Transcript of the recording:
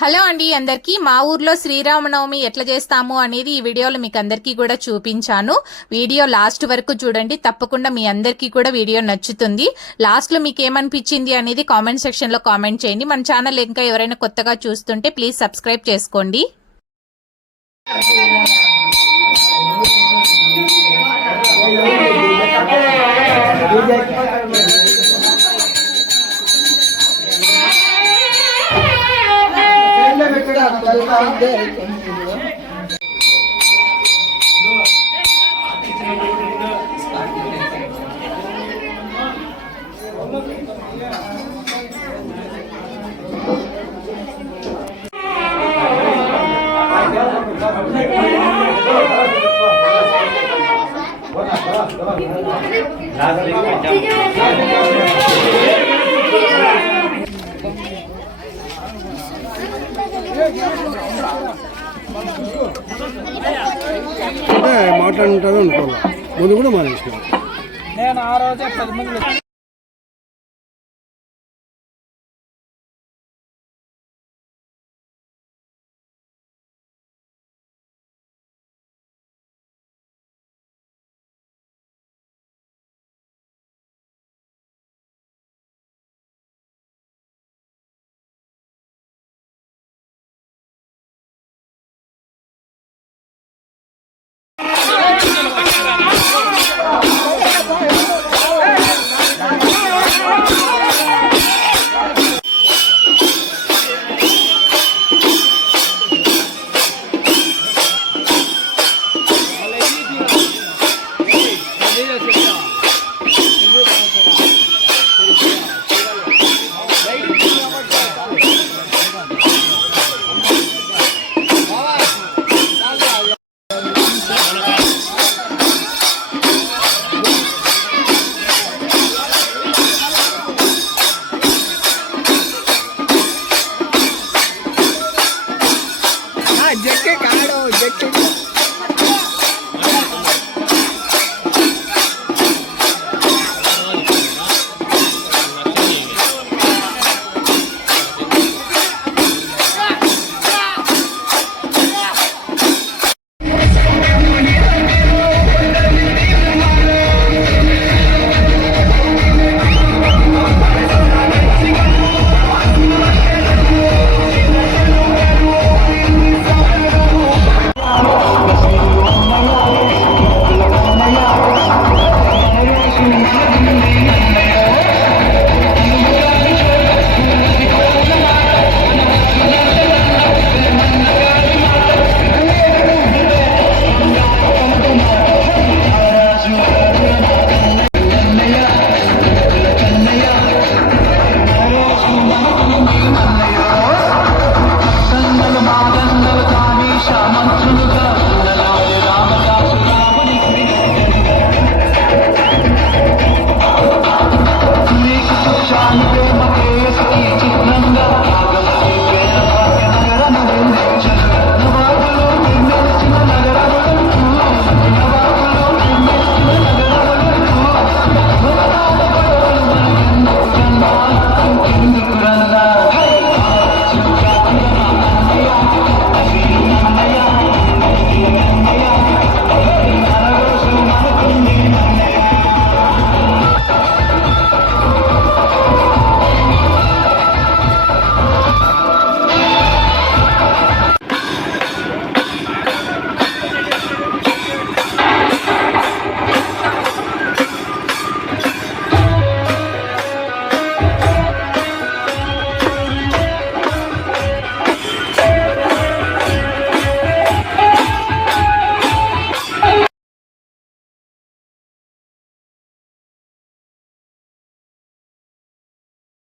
Hello అండి అందరికీ మా ఊర్లో శ్రీరామనవమి ఎట్లా చేస్తాము అనేది ఈ వీడియోలో మీకు అందరికీ కూడా చూపించాను. వీడియో లాస్ట్ వరకు చూడండి, తప్పకుండా మీ అందరికీ కూడా వీడియో నచ్చుతుంది. లాస్ట్ లో మీకు ఏమనిపించింది అనేది కామెంట్ సెక్షన్ లో కామెంట్ చేయండి. మన ఛానల్ ఇంకా ఎవరైనా కొత్తగా చూస్తుంటే ప్లీజ్ సబ్స్క్రైబ్ చేసుకోండి. మాట్లాడుంటుందో అనుకోవాలి ముందు కూడా మానేసిన నేను ఆ రోజే 10 మంది